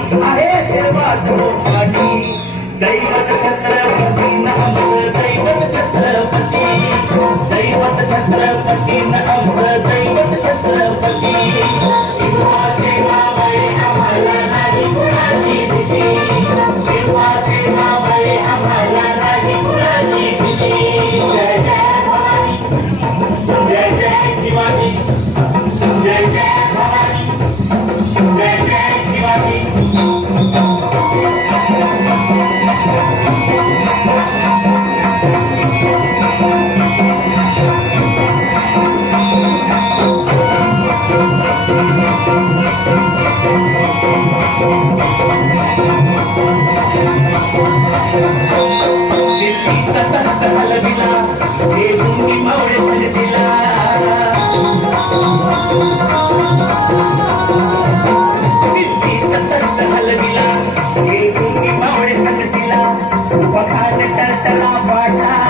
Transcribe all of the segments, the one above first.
आहे सर्वात मोठाडी दैवत छत्रपती नाम दैवत छत्रपती दैवत छत्रपती नाम What kind of test am I?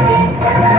Música